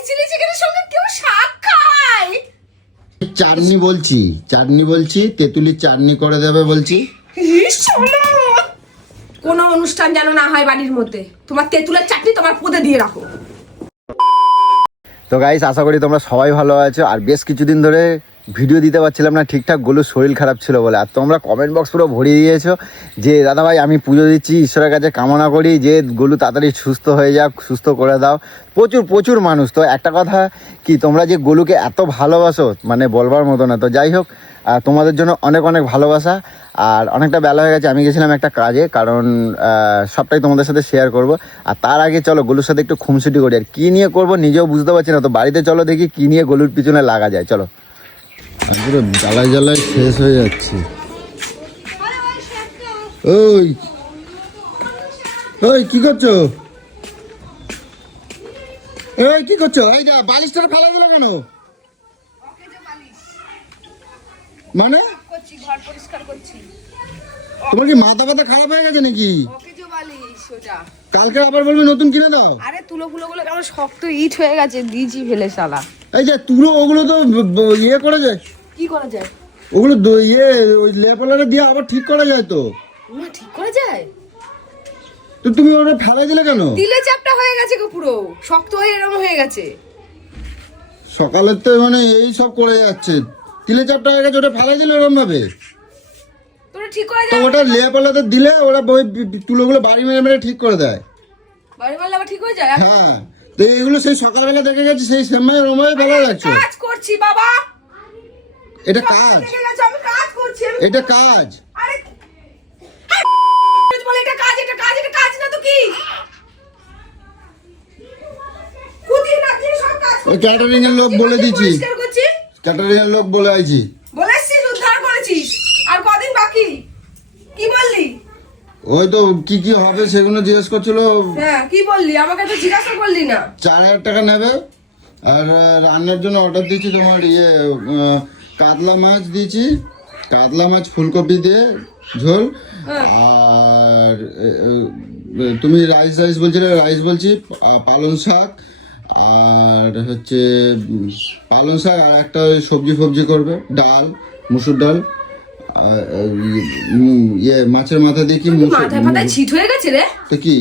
Rice chilli চিকেনের সঙ্গে কেউ শাক খায়? চাটনি বলছি তেঁতুলির চাটনি করে দেবে বলছি। কোনো অনুষ্ঠান যেন না হয় বাড়ির মধ্যে, তোমার তেঁতুলের চাটনি তোমার পদে দিয়ে রাখো। তো গাইস, আশা করি তোমরা সবাই ভালো আছো। আর বেশ কিছুদিন ধরে ভিডিও দিতে পারছিলাম না ঠিকঠাক, গোলুর শরীর খারাপ ছিল বলে। আর তোমরা কমেন্ট বক্স পুরো ভরিয়ে দিয়েছো যে দাদা ভাই আমি পুজো দিচ্ছি, ঈশ্বরের কাছে কামনা করি যে গোলু তাড়াতাড়ি সুস্থ হয়ে যাক, সুস্থ করে দাও। প্রচুর মানুষ। তো একটা কথা কি, তোমরা যে গোলুকে এত ভালোবাসো মানে বলবার মতো না। তো যাই হোক, তোমাদের জন্য অনেক ভালোবাসা। আর অনেকটা বেলা হয়ে গেছে, আমি গেছিলাম একটা কাজে, কারণ সবটাই তোমাদের সাথে শেয়ার করব। আর তার আগে চলো গোলুর সাথে একটু খুনসুটি করি। আর কী নিয়ে করবো নিজেও বুঝতে পারছি না। তো বাড়িতে চলো দেখি কী নিয়ে গোলুর পিছনে লাগা যায়। চলো। পুরো জ্বালায় শেষ হয়ে যাচ্ছে। ওই কি করছো? এই যা বালিশটা ফেলা দিল কেন? মানে ঘর পরিষ্কার করছি। তোমার কি মাথা খারাপ হয়ে গেছে নাকি? কালকে আবার বলবে নতুন কিনে দাও। আরে তুলো গুলো কেমন শক্ত ইট হয়ে গেছে, দিজি ফেলে শালা। এই যে তুলো, ওগুলো তো ইয়ে করা যায়। কি করা যায়? ওগুলো ওই লেপালারে দিয়ে আবার ঠিক করা যায়। তো ঠিক করা যায়? তো তুমি ওটা ফেলাই দিলে কেন? দিলে চাপটা হয়ে গেছে গো, পুরো শক্ত হয়ে এরকম হয়ে গেছে। সকালের তো মানে এই সব করে যাচ্ছে, তিলে চাপটা হয়ে গেছে, ওটা ফেলাই দিলে ওরকম ভাবে। তোরা ঠিক করা তো যায়? ওটা লেপালাতে দিলে ওরা ওই তুলোগুলো বাড়ি মেরে ঠিক করে দেয়। বাড়ি মারলে আবার ঠিক হয়ে যায়? হ্যাঁ, তো এগুলো সেই সকালবেলা দেখে গেছি, সেই সময় রোমায় বেলা যাচ্ছে। কাজ করছি বাবা, এটা কাজ। আমি কাজ করছি। এটা কাজ। আরে বলে এটা কাজ, এটা কাজ না তো কি? খুদি না দিয়ে সব কাজ করছি। ওই ক্যাটারিং এর লোক বলে দিয়েছি, পরিষ্কার করছি। ক্যাটারিং এর লোক বলে আইছি। বলেছিস উদ্ধার করেছিস, আর কদিন বাকি? কি বললি? ওই তো কি হবে সেগুলো জিজ্ঞেস করছিল। হ্যাঁ, কি বললি? আমাকে তো জিজ্ঞাসা করলি না। 4000 টাকা নেবে। আর রান্নার জন্য অর্ডার দিয়েছি তোমার কাতলা মাছ দিয়েছি, কাতলা মাছ ফুলকপি দিয়ে ঝোল। আর তুমি রাইস বলছিলে, রাইস বলছি, পালং শাক, আর হচ্ছে পালং শাক, আর একটা ওই সবজি করবে, ডাল, মুসুর ডাল, মাছের মাথা দিয়ে কি মাথায় ছিট হয়ে গেছে রে? তো কি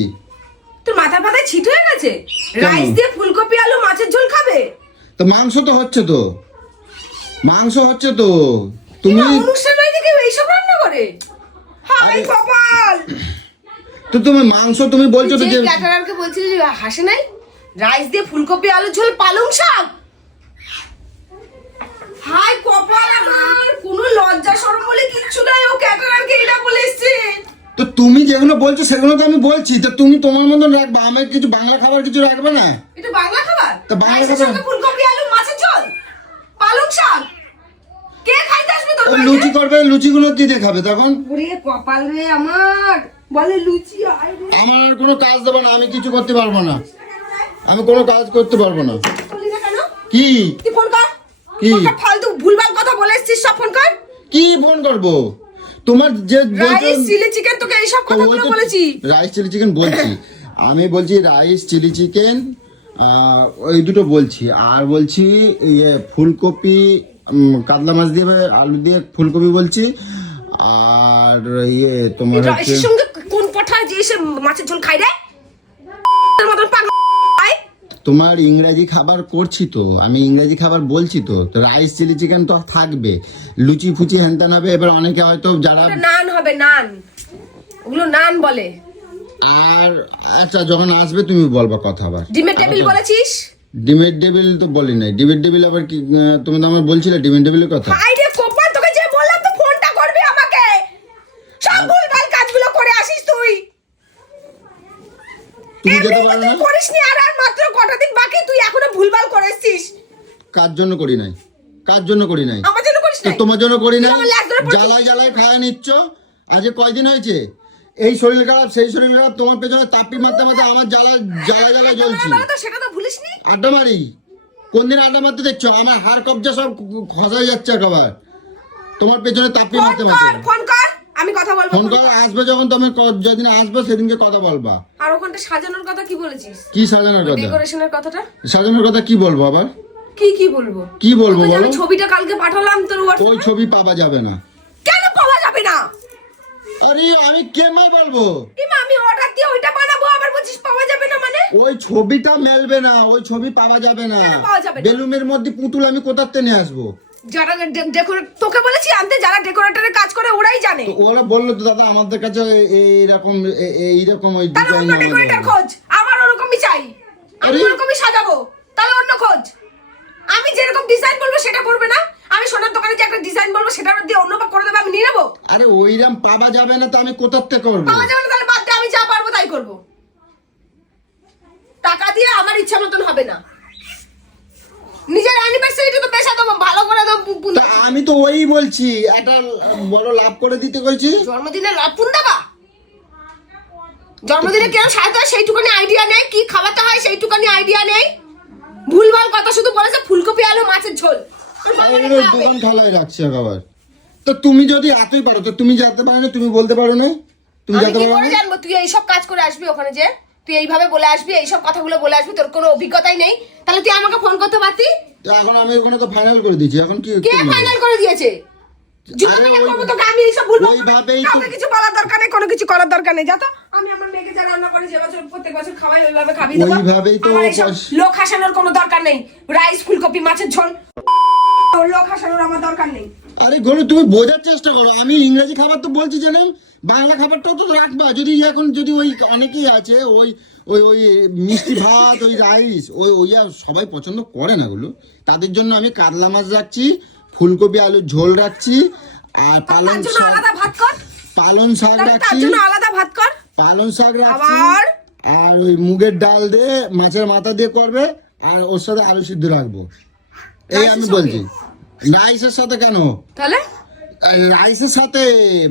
তোর মাথায় ছিট হয়ে গেছে? রাইস দিয়ে ফুলকপি আলু মাছের ঝোল খাবে? তো মাংস তো হচ্ছে তো, তুমি অনুষ্ঠান বাড়িতে কেউ এইসব রান্না করে? হাই কপাল। তো তুমি মাংস তুমি বলছো তো যে ক্যাটারারকে বলছিলি যে হাসে নাই, রাইস দিয়ে ফুলকপি আলু ঝোল পালং শাক। হাই কপাল আমার, কোনো লজ্জা শরম বলে কিচ্ছু নাই। ও ক্যাটারারকে এটা বলেছে। তো তুমি যেগুলো বলছো সেগুলো তো আমি বলছি। তো তুমি তোমার মতন রাখবা, আমি কিছু বাংলা খাবার কিছু রাখবে না? এটা বাংলা খাবার? তো বাংলা রাইসের খাবার সঙ্গে ফুলকপি আলু মাছের ঝোল পালং শাক কে খাইতে আসবে তোর বাড়িতে? লুচি করবে, লুচিগুলো কি দেখাবে তখন? ওরে কপাল রে আমার, বলে লুচি আই রে। আমার আর কোনো কাজ দেবে না, আমি কিছু করতে পারবো না, আমি কোনো কাজ করতে পারবো না। বললি না কেন? কি তুই ফোন কর। কি ফালতু ভুলভাল কথা বলে এসেছিস, সব ফোন কর। কি ফোন করবো? তোমার যে রাইস চিলি চিকেন, তোকে এইসব কথাগুলো বলেছি। রাইস চিলি চিকেন বলছি, আমি বলছি রাইস চিলি চিকেন, ওই দুটো বলছি। আর বলছি ফুলকপি, কাতলা মাছ দিয়ে আলু দিয়ে ফুলকপি বলছি। আর তোমার রাইসের সঙ্গে কোন পাঠায় যে এসে মাছের ঝোল খাই রে? তোর মতন পাগল। তোমার ইংরেজি খাবার করছি তো, আমি ইংরেজি খাবার বলছি তো। রাইস চিলি চিকেন তো থাকবে, লুচি ফুচি হ্যানত্যান হবে। এবার অনেকে হয়তো যারা নান হবে, নান, ওগুলো নান বলে। আর আচ্ছা, যখন আসবে তুমি বলবা কথা। আবার ডিমের টেবিল বলেছিস? ডিমের টেবিল তো বলি নাই। ডিমের টেবিল আবার কি? তুমি তো আমার বলছিলে ডিমের টেবিলের কথা। হাই রে কপাল, তোকে যে বললাম তো ফোনটা করবি আমাকে। সব ভুলভাল কাজগুলো করে আসিস তুই। তুমি যেতে পারো না? করিসনি, আর মাত্র কটা দিন বাকি, তুই এখনো ভুলভাল করেছিস। কার জন্য করি নাই? আমার জন্য করিস তো না? তোমার জন্য করি নাই। তুই আমার ল্যাজ ধরে পড়ছিস। জ্বালায় খাওয়া নিচ্ছ। আজ কয়দিন হয়েছে? এই শরীর খারাপ সেই শরীর খারাপ, তোমার পেছনে তাপ্পি মারতে আমার জ্বালা জ্বলছি। সেটা তো ভুলিসনি। আড্ডা মারি? কোন দিন আড্ডা মারতে দেখছো? আমার হাড় কবজা সব খসাই যাচ্ছে একেবারে তোমার পেছনে তাপ্পি মারতে। ফোন কর, আমি কথা বলবো ফোন করে আসবে যখন তুমি যেদিন আসবে সেদিনকে কথা বলবা। আর ওখানটা সাজানোর কথা কি বলেছিস? কি সাজানোর কথা? ডেকোরেশনের কথাটা। সাজানোর কথা কি বলবো আবার? কি বলবো? কি বলবো তোকে যে বলো? আমি ছবিটা কালকে পাঠালাম তোর ওই হোয়াটসঅ্যাপে। ছবি পাওয়া যাবে না। কেন পাওয়া যাবে না? আরে আমি কেমন বলবো? আমি অর্ডার দিয়ে ওইটা বানাবো, আবার বলছিস পাওয়া যাবে না মানে? ওই ছবিটা মেলবে না, ওই ছবি পাওয়া যাবে না। কেন পাওয়া যাবে না? বেলুনের মধ্যে পুতুল আমি কোথাতে নিয়ে আসবো? যারা তোকে বলেছি আনতে, যারা ডেকোরেটরের কাজ করে ওরাই জানে। তো ওরা বললো তো দাদা আমাদের কাছে এইরকম ওই তাহলে অন্য ডেকোরেটর খোঁজ, আমার ওরকমই চাই, আমি আরে- ওরকমই সাজাবো, তাহলে অন্য খোঁজ। আমি যেরকম ডিজাইন বলবো সেটা করবে না, আমি সোনার দোকানে যে একটা ডিজাইন বলবো সেটার মধ্যে অন্য করে দেবে, আমি নিয়ে নেবো। আরে ওইরকম পাওয়া যাবে না তো আমি কোথাতে করবো? পাওয়া যাবে না তাহলে বাদ দে, আমি যা পারবো তাই করবো। টাকা দিয়ে আমার ইচ্ছা মতন হবে না। নিজের অ্যানিভার্সারিটা তো পেশা দেবো, ভালো করে দেবো। তা আমি তো ওই বলছি, একটা বড় লাভ করে দিতে কইছি। জন্মদিনে লাপুন দেবা? জন্মদিনে কেন সাজাতে হয় সেইটুকুনি আইডিয়া নেই, কি খাওয়াতে হয় সেইটুকুনি আইডিয়া নেই। ভুলভাল কথা শুধু বলেছে ফুলকপি আলু মাছের ঝোল। তোর বাবা আমি খাওয়াবে। দোকান ঠলায় রাখছি আবার। তো তুমি যদি এতই পারো তো তুমি যেতে পারো না, তুমি বলতে পারো না, তুমি আমি যেতে কি পারো করে না। জানবো তুই এইসব কাজ করে আসবি ওখানে, যে তুই এইভাবে বলে আসবি, এইসব কথাগুলো বলে আসবি, তোর কোনো অভিজ্ঞতাই নেই, তাহলে তুই আমাকে ফোন করতে পারতি। তো এখন আমি ওখানে তো ফাইনাল করে দিয়েছি, এখন কি কে করবো? ফাইনাল করে দিয়েছে? আরে করবো তোকে আমি, এইসব ভুলভাল ওইভাবেই তো- কাউকে কিছু বলার দরকার নেই, কোনো কিছু করার দরকার নেই। যা তো, আমি আমার মেয়েকে যা রান্না করে যে বছর প্রত্যেক বছর খাওয়াই ওইভাবে খাবি দেবো। ওইভাবেই তো আমার এইসব লোক হাসানোর কোনো দরকার নেই। রাইস ফুলকপি মাছের ঝোল, তোর লোক হাসানোর আমার দরকার নেই। আরে গোলু তুমি বোঝার চেষ্টা করো, আমি ইংরেজি খাবার তো বলছি জানেন, বাংলা খাবারটাও তো রাখবা। যদি ওই অনেকেই আছে ওই ওই ওই মিষ্টি ভাত, ওই রাইস, ওই আর সবাই পছন্দ করে না গুলো, তাদের জন্য আমি কাতলা মাছ রাখছি, ফুলকপি আলুর ঝোল রাখছি, আর পালং তার জন্য শাক, আলাদা ভাত কর, পালং শাক তার রাখছি, জন্য আলাদা ভাত কর। পালং শাক রাখছি, আবার আর ওই মুগের ডাল দিয়ে মাছের মাথা দিয়ে করবে, আর ওর সাথে আলু সিদ্ধ রাখবো। এই আমি রাইসের বলছি। রাইসের সাথে কেন? তাহলে রাইসের সাথে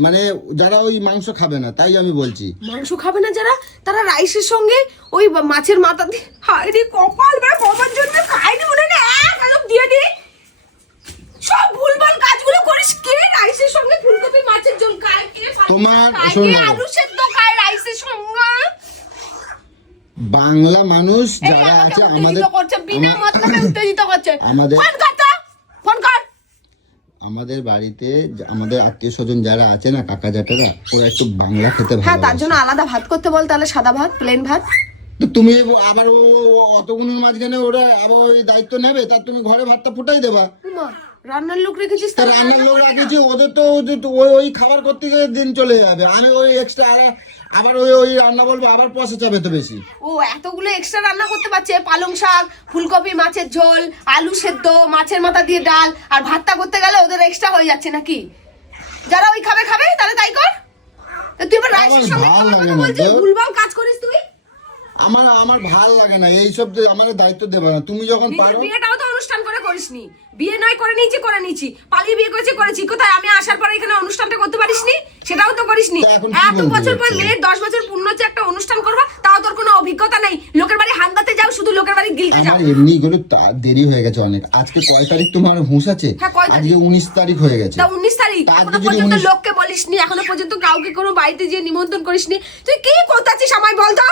মানে যারা ওই মাংস খাবে না তাই আমি বলছি। মাংস খাবে না যারা, তারা রাইসের সঙ্গে ওই মাছের মাথা দিয়ে, হায় রে কপাল, মানে কমার জন্য খাইনি মনে না, একদম দিয়ে দি। সব ভুলভাল কাজগুলো করিস, কে রাইসের সঙ্গে ফুলকপি মাছের ঝোল খায়, কে তোমার খায়, শোনো। কে আলু সেদ্ধ খায় রাইসের সঙ্গে? বাংলা মানুষ এই যারা আমাকে আছে উত্তেজিত আমাদের করছে, বিনা মতলবে উত্তেজিত করছে। আমাদের- ফোন কর তো, ফোন কর। আমাদের বাড়িতে আমাদের আত্মীয় স্বজন যারা আছে না, কাকা জ্যাঠারা, ওরা একটু বাংলা খেতে হ্যাঁ, তার ভালোবাসে। জন্য আলাদা ভাত করতে বল, তাহলে সাদা ভাত, প্লেন ভাত। তো তুমি আবার অতগুলোর মাঝখানে ওরা আবার ওই দায়িত্ব নেবে, তার তুমি ঘরে ভাতটা ফুটাই দেবা। উমা, রান্নার লোক রেখেছিস তা তাহলে রান্নার লোক রান্না করে রাখেছি, না। ওদের তো ওই খাবার করতে গেলে দিন চলে যাবে। আমি ওই এক্সট্রা আবার ওই রান্না বলবো, আবার পয়সা চাবে তো বেশি। ও এতগুলো এক্সট্রা রান্না করতে পারছে, পালং শাক, ফুলকপি মাছের ঝোল, আলু সেদ্ধ, মাছের মাথা দিয়ে ডাল, আর ভাতটা করতে গেলে ওদের এক্সট্রা হয়ে যাচ্ছে নাকি? যারা ওই খাবে খাবে, তাহলে তাই কর। তা তুই এবার রাইসের আমার সঙ্গে ভাল খাওয়ার লাগে কথা না বলছিস, তো। ভুলভাল কাজ করিস তুই। আমার ভাল লাগে না এইসব, আমাদের দায়িত্ব দেবে না। তুমি যখন নিজের পারো। বিয়েটাও তো অনুষ্ঠান করে করিসনি, বিয়ে নয় করে নিয়েছি, পালিয়ে বিয়ে করেছি কোথায়? আমি আসার পরে এখানে অনুষ্ঠানটা করতে পারিসনি, সেটাও তো করিসনি। তা এখন কি এত বলতে বছর পর যাচ্ছে? মেয়ের 10 বছর পূর্ণ হচ্ছে, একটা অনুষ্ঠান করবা, তাও তোর কোনো অভিজ্ঞতা নেই। লোকের বাড়ি হান্দাতে যাও, শুধু লোকের বাড়ি গিলতে যাও। আমার এমনি গুলো দেরি হয়ে গেছে অনেক। আজকে কয় তারিখ তোমার হুঁশ আছে? হ্যাঁ, কয় তারিখ? আজকে 19 তারিখ হয়ে গেছে। তা 19 তারিখ, তা এখনো আজকে যদি পর্যন্ত 19 লোককে বলিসনি, এখনো পর্যন্ত কাউকে কোনো বাড়িতে যে নিমন্ত্রণ করিসনি। তুই কি করতেছিস আমায় বল তো?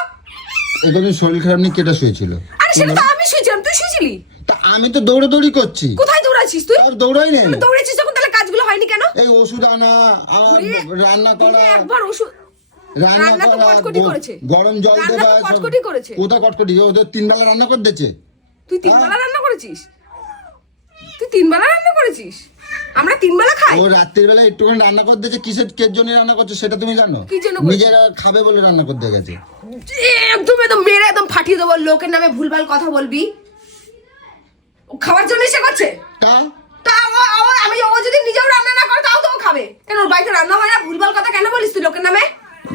এখানে শরীর খারাপ নিয়ে কেটে শুয়েছিল। আরে সেটা তো আমি শুয়েছিলাম, তুই শুয়েছিলি? তা আমি তো দৌড়াদৌড়ি করছি। কোথায় দৌড়াচ্ছিস তুই? আর দৌড়াই নেই। তুই দৌড়েছিস যখন, তাহলে কাজগুলো হয়নি কেন? এই ওষুধ আনা, আমার ওরে, রান্না করা, দিনে একবার ওষুধ, রান্না তো কটকটি করেছে। গরম জল রান্না দেবা, তো কটকটি করেছে। কোথা কটকটি? ওদের 3 বেলা রান্না করে দিয়েছে। তুই 3 বেলা রান্না করেছিস? তুই 3 বেলা রান্না করেছিস? আমরা 3 বেলা খাই। ও রাত্রির বেলা একটুখানি রান্না করে দিয়েছে, কিসের জন্য রান্না করছে সেটা তুমি জানো? কি জন্য করেছে? নিজেরা খাবে বলে রান্না করতে গেছে। একদম একদম মেরে একদম ফাটিয়ে দেবো, লোকের নামে ভুলভাল কথা বলবি। ও খাওয়ার জন্য এসে করছে। তা ও যদি নিজেও রান্না না করে তাও তো ও খাবে কেন? ওর বাড়িতে রান্না হয় না, ভুলভাল কথা কেন বলিস তুই লোকের নামে?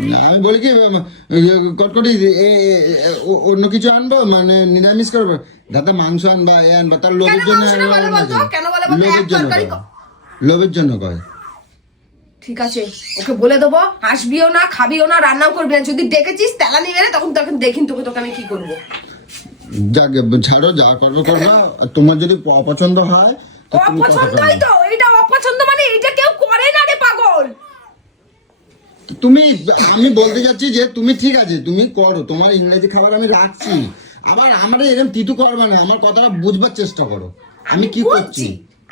না, আমি বলি কি কটকটি অন্য কিছু আনবো, মানে নিরামিষ করবো, দাদা মাংস আনবা, এ আনবা, তার লোভের কেন জন্য মাংসটা বলে বলতো? কেন বলে বলতো? লোভের এক জন্য তরকারি কয়। লোভের জন্য কয়। ঠিক আছে, ওকে বলে দেবো, আসবিও না, খাবিও না, রান্নাও করবি না। যদি ডেকেছিস তেলা নিয়ে গেলে তখন দেখিন তোকে আমি কি করবো। যাক ছাড়ো, যা করবে করবা। তোমার যদি অপছন্দ হয় তো তুমি কথা অপছন্দই বলো। তো, এটা অপছন্দ মানে এটা কেউ করে না রে পাগল। তুমি, আমি বলতে যাচ্ছি যে তুমি ঠিক আছে, তুমি করো, তোমার ইংরেজি খাবার আমি রাখছি, আবার আমরা এরকম তিতু করবে না, আমার কথাটা বুঝবার চেষ্টা করো আমি কি করছি।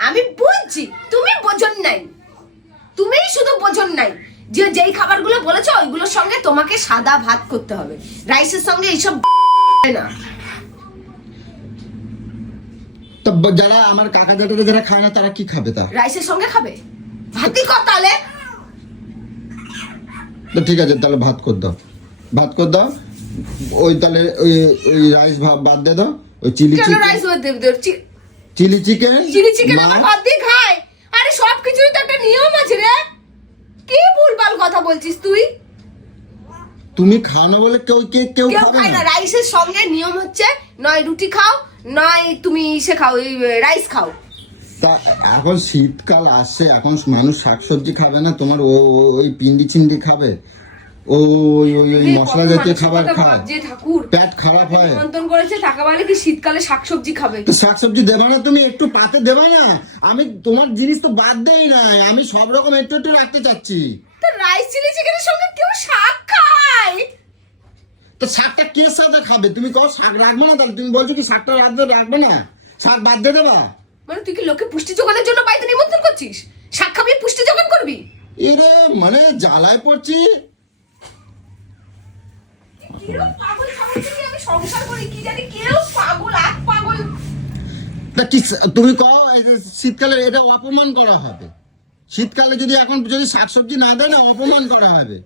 আমি বুঝছি, তুমি বোঝন নাই, তুমিই শুধু বোঝন নাই যে যেই খাবারগুলো বলেছো ওইগুলোর সঙ্গে তোমাকে সাদা ভাত করতে হবে, রাইসের সঙ্গে এইসব না। তো যারা আমার কাকা জ্যাঠারা যারা খায় না তারা কি খাবে? তা রাইসের সঙ্গে খাবে, ভাতই কর তাহলে। তো ঠিক আছে, তাহলে ভাত কর দাও, ভাত কর দাও, ওই তাহলে ওই ওই রাইস বাদ দিয়ে দাও, ওই চিলি কেন চিকেন, রাইস বাদ দেব? চিলি চিকেন, চিলি চিকেন আবার ভাত দিয়ে খায়? আরে সব কিছুই তো একটা নিয়ম আছে রে, কি ভুলভাল কথা বলছিস তুই? তুমি খাও না বলে কেউ কেউ খাবে খায় না। না। রাইসের সঙ্গে নিয়ম হচ্ছে নয় রুটি খাও, নয় তুমি সে খাও, ওই রাইস খাও। তা এখন শীতকাল আসছে, এখন মানুষ শাকসবজি খাবে না, তোমার ওই পিন্ডি চিন্ডি খাবে, ওই ওই ওই মশলা জাতীয় খাবার খায়, যে ঠাকুর পেট খারাপ হয়। নিমন্ত্রণ করেছে টাকা বলে কি শীতকালে শাকসবজি খাবে? তো শাকসবজি দেবা না তুমি, একটু পাতে দেবা না? আমি তোমার জিনিস তো বাদ দেই নাই, আমি সব রকম একটু একটু রাখতে চাচ্ছি। তো রাইস চিলি চিকেনের সঙ্গে কেউ শাক খায়? তো শাকটা কে সাথে খাবে? তুমি কও শাক রাখবে না, তাহলে তুমি বলছো কি শাকটা রাখবে না, শাক বাদ দিয়ে দেবা? মানে তুই কি লোকে পুষ্টি যোগানোর জন্য বাড়িতে নিমন্ত্রণ করছিস? শাক খাবি, পুষ্টি যোগান করবি? এরে মানে জ্বালায় পড়ছি। কিরকম পাগল ছাগল থেকে আমি সংসার করি কি জানি, কেউ পাগল, এক পাগল। তা কি তুমি কও এই যে শীতকালে এটা অপমান করা হবে? শীতকালে যদি এখন যদি শাকসবজি না দেয় না, অপমান করা হবে।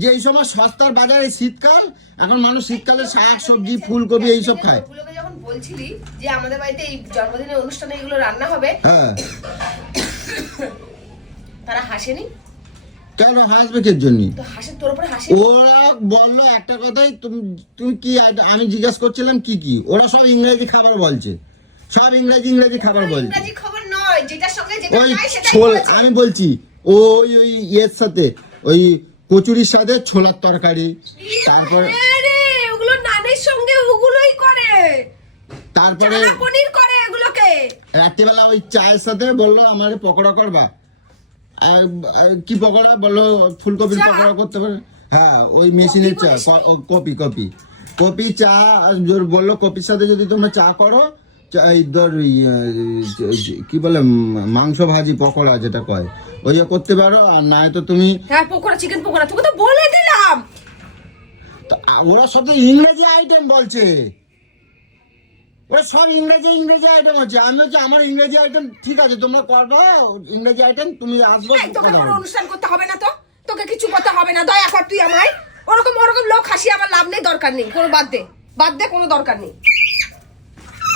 যে এই সময় সস্তার বাজারে শীতকাল, এখন মানুষ শীতকালে শাক সবজি ফুলকপি এইসব খায়। ওগুলোকে যখন বলছিলি যে আমাদের বাড়িতে এই জন্মদিনের অনুষ্ঠানে এগুলো রান্না হবে, হ্যাঁ, তারা হাসেনি? কেন হাসবে কে জন্য? তো হাসে, তোর উপরে হাসে। ওরা বললো একটা কথাই, তুমি কি আমি জিজ্ঞাসা করছিলাম কি কি, ওরা সব ইংরেজি খাবার বলছে, সব ইংরেজি খাবার বলছে। ইংরেজি খবর নয়, যেটার সঙ্গে যেটা ওই খায় সেটাই ছোল, বলেছে। আমি বলছি ওই ওই ইয়ের সাথে, ওই কচুরির সাথে ছোলার তরকারি, তারপর আরে ওগুলো নানের সঙ্গে ওগুলোই করে, তারপরে চানা পনির করে এগুলোকে। রাত্রিবেলা ওই চায়ের সাথে বললো আমার পকোড়া করবা, আর কি পকোড়া বললো, ফুলকপির চা। পকোড়া করতে পারে। হ্যাঁ, ওই মেশিনের চা, কপি চা, বললো কপির সাথে যদি তোমরা চা করো, এই ধর কি বলে মাংস ভাজি পকোড়া যেটা কয়, ওই করতে পারো, আর না তো তুমি। হ্যাঁ, পকোড়া, চিকেন পকোড়া, তোকে তো বলে দিলাম। ওরা সব তো ইংরেজি আইটেম বলছে, ওরা সব ইংরেজি আইটেম হচ্ছে। আমি হচ্ছে আমার ইংরেজি আইটেম ঠিক আছে, তোমরা করবে ইংরেজি আইটেম, তুমি আসবো। এই, তোকে কোনো অনুষ্ঠান করতে হবে না, তো তোকে কিছু করতে হবে না, দয়া কর তুই আমায়। ওরকম লোক হাসি আমার লাভ নেই, দরকার নেই, কোনো বাদ দে, কোনো দরকার নেই।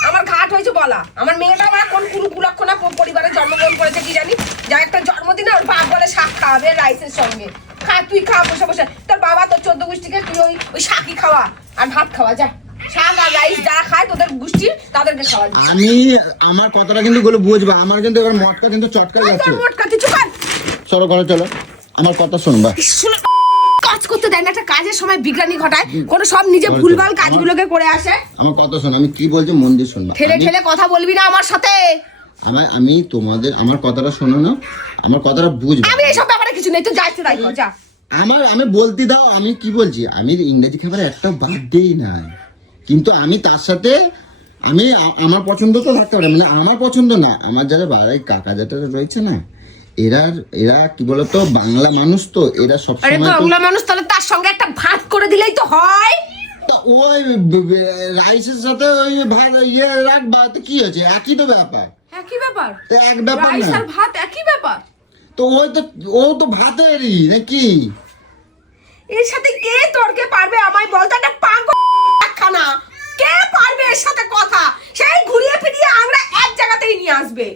আমার ঘাট হয়েছে বলা, আমার মেয়েটা আমার কোন কুলক্ষণা পরিবারে জন্মগ্রহণ করেছে কি জানি, যা একটা জন্মদিনে ওর বাপ বলে শাক খাওয়াবে রাইসের সঙ্গে, খা তুই খা বসে বসে, তোর বাবা তোর 14 গোষ্ঠীকে তুই ওই শাকই খাওয়া আর ভাত খাওয়া, যা শাক আর রাইস যারা খায় তোদের গোষ্ঠী তাদেরকে খাওয়া। আমি আমার কথাটা কিন্তু গুলো বুঝবা, আমার কিন্তু এবার মটকা কিন্তু চটকা যাচ্ছে। মোটকা কিছু কর, চলো ঘরে চলো, আমার কথা শুনবা। কাজ করতে দেয় না, একটা কাজের সময় বিজ্ঞানী ঘটায়, কোনো সব নিজে ভুলভাল কাজগুলোকে করে আসে। আমার কথা শোনো, আমি কি বলছি মন দিয়ে শুনবা। ঠেলে কথা বলবি না আমার সাথে। আমি তোমাদের আমার কথাটা শোনো না, আমার কথাটা বুঝবে। আমি এইসব ব্যাপারে কিছু নেই, তুই যাইতে তাই কর, যা। আমি বলতে দাও, আমি কি বলছি, আমি ইংরেজি খাবার একটা বাদ দেই না, কিন্তু আমি তার সাথে আমার পছন্দ তো থাকতে পারে, মানে আমার পছন্দ না, আমার যারা বাড়াই কাকা যেটা রয়েছে না, এরা কি বলতো বাংলা মানুষ, তো এরা আরে সবসময় বাংলা মানুষ, তাহলে তার সঙ্গে একটা ভাত করে দিলেই তো হয়। ওই রাইসের সাথে ওই ভাত ইয়ে রাখবা, তো কি হয়েছে, একই তো ব্যাপার। একই ব্যাপার, তো এক ব্যাপার রাইস না, আর ভাত একই ব্যাপার। তো ও তো ভাতেরই নাকি। এর সাথে কে তর্কে পারবে আমায় বলতে, একটা পাগল খানা, কে পারবে এর সাথে কথা? সেই ঘুরিয়ে ফিরিয়ে আমরা এক জায়গাতেই নিয়ে আসবে।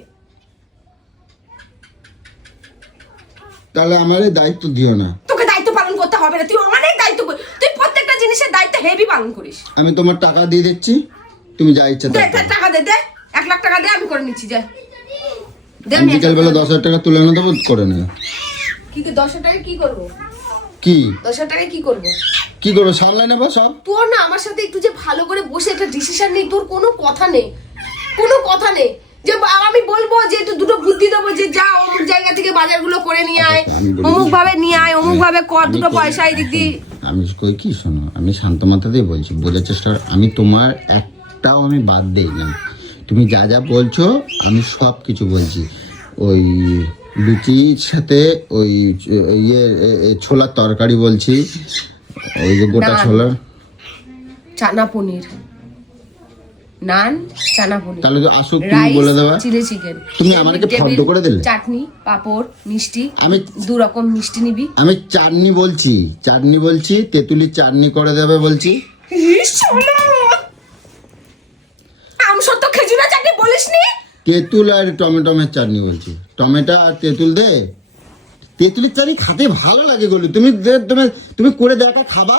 তাহলে আমার এই দায়িত্ব দিও না। তোকে দায়িত্ব পালন করতে হবে না, তুই অনেক দায়িত্ব তুই প্রত্যেকটা জিনিসের দায়িত্ব হেভি পালন করিস। আমি তোমার টাকা দিয়ে দিচ্ছি, তুমি যা ইচ্ছা দে, টাকা দে, 1 লাখ টাকা দে, আমি করে নিচ্ছি, যা দে। আমি বিকেল বেলা 10,000 টাকা তুলে এনে দেবো, করে নেবে। কি 10,000 টাকা কি করবো? কি 10,000 টাকা কি করবো? কি করবো, সামলাই নেবো সব। তোর না আমার সাথে একটু যে ভালো করে বসে একটা ডিসিশন নেই, তোর কোনো কথা নেই, কোনো কথা নেই। যে আমি বলবো যে একটু দুটো বুদ্ধি দেবো যে যা অমুক জায়গা থেকে বাজারগুলো করে নিয়ে আয়, অমুক ভাবে নিয়ে আয়, অমুক ভাবে কর, দুটো পয়সা এদিক দিয়ে। আমি কই কি শোনো, আমি শান্ত মাথাতেই বলছি, বোঝার চেষ্টা করো। আমি তোমার একটাও আমি বাদ দিই না। তুমি যা যা বলছো আমি সব কিছু বলছি। ওই লুচির সাথে ওই ইয়ে ছোলার তরকারি বলছি, ওই যে গোটা ছোলা, চানা পনির, নান, চানা পনির, তাহলে তো আসুক তুমি বলে দেবা। চিলি চিকেন, তুমি আমাকে ফর্দ করে দিলে। চাটনি, পাপড়, মিষ্টি, আমি 2 রকম মিষ্টি নিবি। আমি চাটনি বলছি, তেঁতুলির চাটনি করে দেবে বলছি। আমসত্ব খেজুরের চাটনি বলিসনি? তেঁতুল আর টমেটোমের চাটনি বলছি। টমেটো আর তেঁতুল দে। তেঁতুলের চাটনি খেতে ভালো লাগে গো। তুমি করে দেখা খাবা।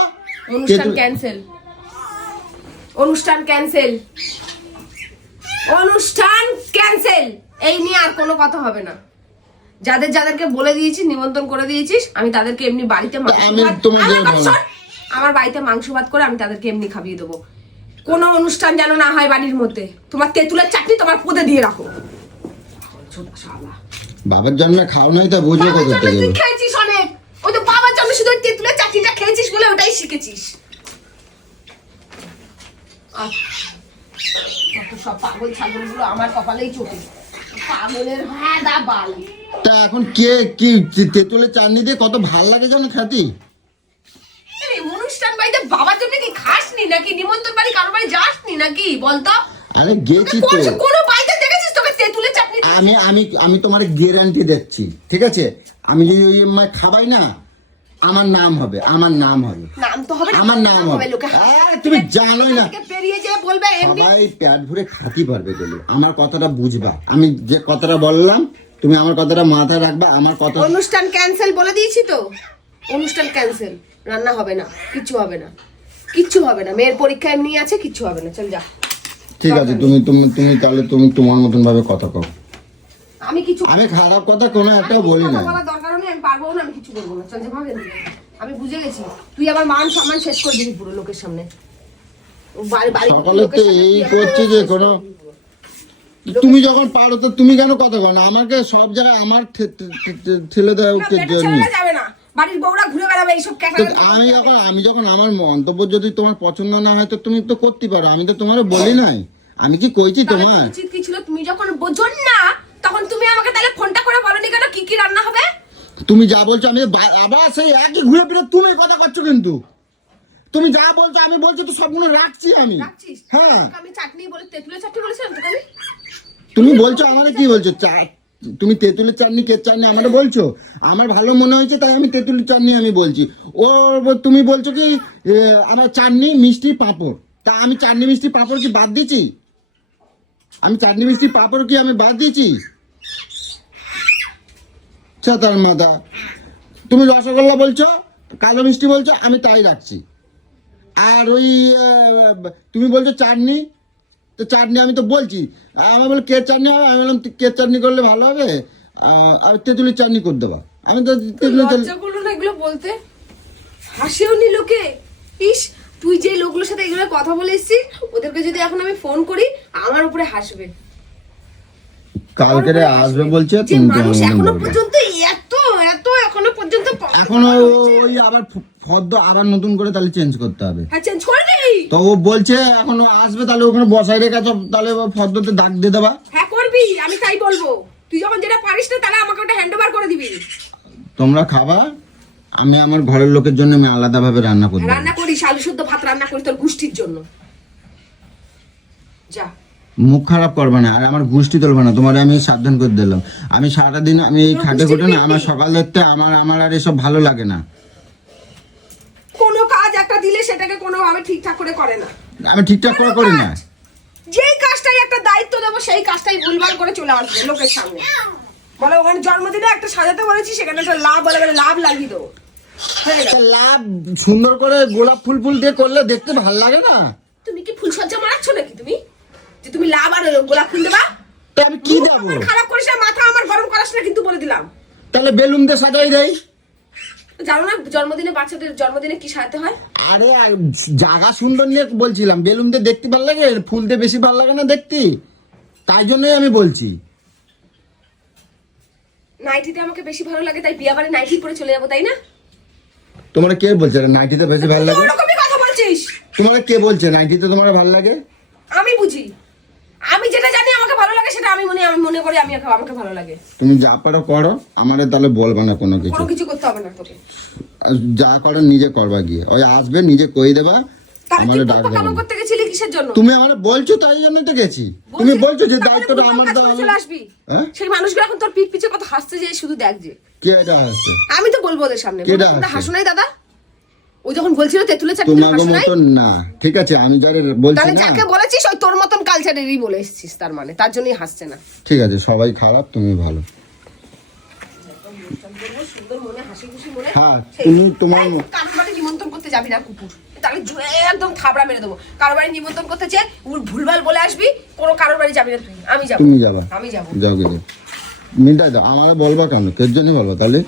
অনুষ্ঠান ক্যান্সেল, অনুষ্ঠান ক্যান্সেল, অনুষ্ঠান ক্যান্সেল। এই নিয়ে আর কোনো কথা হবে না। যাদেরকে বলে দিয়েছি, নিমন্ত্রণ করে দিয়েছিস, আমি তাদেরকে এমনি বাড়িতে আমার বাড়িতে মাংস ভাত করে আমি তাদেরকে এমনি খাইয়ে দেবো। কোনো অনুষ্ঠান যেন না হয় বাড়ির মধ্যে। তোমার তেঁতুলের চাটনি তোমার পদে দিয়ে রাখো। বাবার জন্য খাও নাই তা বুঝবে কোথা থেকে? তুই খেয়েছিস অনেক, ওই তো বাবার জন্য শুধু তেঁতুলের চাটনিটা খেয়েছিস বলে ওটাই শিখেছিস। সব পাগল ছাগলগুলো আমার কপালেই চোখে, পাগলের হাদা বাল। তা এখন কে কি তেঁতুলের চাটনি দিয়ে কত ভাল লাগে জানো খেতে? অনুষ্ঠান বাড়িতে বাবার জন্য কি খাসনি নাকি? নিমন্ত্রণ বাড়ি কারো বাড়ি যাসনি নাকি বলতো? আরে গেছি তো। কোন বাড়িতে দেখেছিস তোকে তেঁতুলের চাটনি? আমি তোমার গ্যারান্টি দিচ্ছি, ঠিক আছে? আমি যদি ওই খাবাই না, আমার নাম হবে। নাম তো হবে না, আমার নাম হবে। তুমি জানোই না, পেরিয়ে যেয়ে বলবে সবাই পেট ভরে খাতি পারবে বলে। আমার কথাটা বুঝবা। আমি যে কথাটা বললাম তুমি আমার কথাটা মাথায় রাখবা। আমার কথা, অনুষ্ঠান ক্যান্সেল বলে দিয়েছি তো। অনুষ্ঠান ক্যান্সেল, রান্না হবে না, কিচ্ছু হবে না, কিচ্ছু হবে না। মেয়ের পরীক্ষা এমনি আছে, কিচ্ছু হবে না। চল যা। ঠিক আছে, তুমি তাহলে তুমি তোমার মতন ভাবে কথা কও। আমি খারাপ কথা কোনো একটা বলি না। দরকার নেই, আমি পারবো না, আমি কিছু করবো না। চল যা ভাবে। আমি বুঝে গেছি তুই আবার মান সম্মান শেষ করে দিবি পুরো লোকের সামনে। সকালে তো এই করছে যে কোনো, তুমি যখন পারো তো তুমি কেন কথা কও না? আমাকে সব জায়গায় আমার ঠেলে দেওয়া যাবে না। বাড়ির বউরা ঘুরে বেড়াবে এইসব ক্যাটা। আমি যখন আমার মন্তব্য যদি তোমার পছন্দ না হয় তো তুমি তো করতে পারো। আমি তো তোমার বলি নাই। আমি কি কইছি তোমার? উচিত কি ছিল? তুমি যখন বোঝন না তখন তুমি আমাকে তাহলে ফোনটা করে বলনি কেন কি কি রান্না হবে? তুমি যা বলছো আমি আবার সেই একই ঘুরে ফিরে তুমি কথা করছো। কিন্তু তুমি যা বলছো আমি বলছি তো সবগুলো রাখছি আমি। হ্যাঁ, আমি চাটনি বলে তেঁতুলের চাটনি বলেছিলাম তোকে আমি। তুমি বলছো আমারে কি বলছো? তুমি তেঁতুলের চাটনি কে চাটনি আমারে বলছো? আমার ভালো মনে হয়েছে তাই আমি তেঁতুলের চাটনি আমি বলছি। ও তুমি বলছো কি আমার চাটনি মিষ্টি পাঁপড়। তা আমি চাটনি মিষ্টি পাঁপড় কি বাদ দিয়েছি? আমি চাটনি মিষ্টি পাঁপড় কি আমি বাদ দিয়েছি? ছাতার মাথা। তুমি রসগোল্লা বলছো, কালো মিষ্টি বলছো, আমি তাই রাখছি। আর ওই তুমি বলছো চাটনি, তো চাটনি আমি তো বলছি। আমি বলি কে চাটনি হবে, আমি বললাম কে চাটনি করলে ভালো হবে, আর তেঁতুলির চাটনি করে দেবা। আমি তো এগুলো বলতে হাসিও নি লোকে। ইস, তুই যে লোকগুলোর সাথে এগুলো কথা বলে এসেছিস ওদেরকে যদি এখন আমি ফোন করি আমার উপরে হাসবে। কালকে আসবে বলছে। এখনো পর্যন্ত এখনো পর্যন্ত এখনো ওই আবার ফর্দ আবার নতুন করে তাহলে চেঞ্জ করতে হবে। হ্যাঁ, চেঞ্জ করে দেই। তো ও বলছে এখন আসবে, তাহলে ওখানে বসাই রেখে তাহলে ফর্দতে দাগ দিয়ে দেবা। হ্যাঁ করবি, আমি তাই বলবো। তুই যখন যেটা পারিস না তাহলে আমাকে ওটা হ্যান্ড ওভার করে দিবি। তোমরা খাবা, আমি আমার ঘরের লোকের জন্য আমি আলাদাভাবে রান্না করি। রান্না করিস, আলু শুদ্ধ ভাত রান্না করিস তোর গোষ্ঠীর জন্য। যা, মুখ খারাপ করবে না, আর আমার গোষ্ঠী তুলবে না। তোমার আমি সাবধান করে দিলাম। আমি সারাদিন আমি এই খাটে খুটে না, আমার সকাল দেখতে আমার আর এসব ভালো লাগে না। কোনো কাজ একটা দিলে সেটাকে কোনোভাবে ঠিকঠাক করে করে না। আমি ঠিকঠাক করে করি না। যেই কাজটাই একটা দায়িত্ব দেবো সেই কাজটাই ভুলভাল করে চলে আসবে লোকের সামনে। বলে ওখানে জন্মদিনে একটা সাজাতে বলেছি, সেখানে একটা লাভ বলে লাভ লাগিয়ে দেবো। লাভ সুন্দর করে গোলাপ ফুল দিয়ে করলে দেখতে ভালো লাগে না? তুমি কি ফুল সজ্জা মারাচ্ছ নাকি তুমি, যে তুমি লাভ আর গোলাপ ফুল দেবা? তো আমি কি দেবো? খারাপ করিস না, মাথা আমার গরম করাস না কিন্তু বলে দিলাম। তাহলে বেলুন দিয়ে সাজাই দেয়। জানো না জন্মদিনে বাচ্চাদের জন্মদিনে কি সাজাতে হয়? আরে জায়গা সুন্দর নিয়ে বলছিলাম। বেলুন দিয়ে দেখতে ভালো লাগে, ফুল দিয়ে বেশি ভালো লাগে না দেখতে? তাই জন্যই আমি বলছি। নাইটিতে আমাকে বেশি ভালো লাগে, তাই বিয়া বাড়ি নাইটি পরে চলে যাবো, তাই না? তোমার কে বলছে নাইটিতে বেশি ভালো লাগে? ওরকমই কথা বলছিস। তোমার কে বলছে নাইটিতে তোমার ভালো লাগে? আমি বুঝি, আমি যেটা জানি আমাকে ভালো লাগে সেটা আমি মনে করি আমাকে ভালো লাগে। তুমি যা পারো করো, আমারে তাহলে বলবা না কোনো কিছু। কোনো কিছু করতে হবে না তোকে। যা করো নিজে করবা গিয়ে, ওই আসবে নিজে কই দেবা, তাহলে আমারে তুই ডাকবে কাম না। করতে গেছিলি কিসের জন্য? তুমি আমারে বলছো তাই জন্য তো গেছি। তুমি বলছো যে দায়িত্বটা আমার কাজ দাও। করে চলে আসবি। হ্যাঁ? সেই মানুষগুলো এখন তোর পিঠ পিছে কত হাসছে যে শুধু দেখ যে। কে এটা আসছে? আমি তো বলবো ওদের সামনে, কেডা তোমরা হাসছে? হাসো নাই দাদা? ও যখন বলছিল তেতুলে চাকরি তোমার হাসো নাই? মতন না, ঠিক আছে আমি যারে বলছি তাহলে না, যাকে বলেছিস ওই তোর মতন কালচারেরই বলে এসেছিস, তার মানে তার জন্যই হাসছে না। ঠিক আছে সবাই খারাপ তুমি ভালো। সুন্দর মনে, হাসি খুশি মনে। হ্যাঁ তুমি তোমার কারোর বাড়ি নিমন্ত্রণ করতে যাবি না কুকুর, তাহলে জুয়ে একদম থাবড়া মেরে দেবো। কারোর বাড়ি নিমন্ত্রণ করতে চেয়ে ভুলভাল বলে আসবি, কোনো কারোর বাড়ি যাবি না তুই। আমি যাবো। তুমি যাবা, আমি যাবো। যাও গেলে মিটাই দাও। আমারে বলবা কেন, কের জন্য বলবা তাহলে?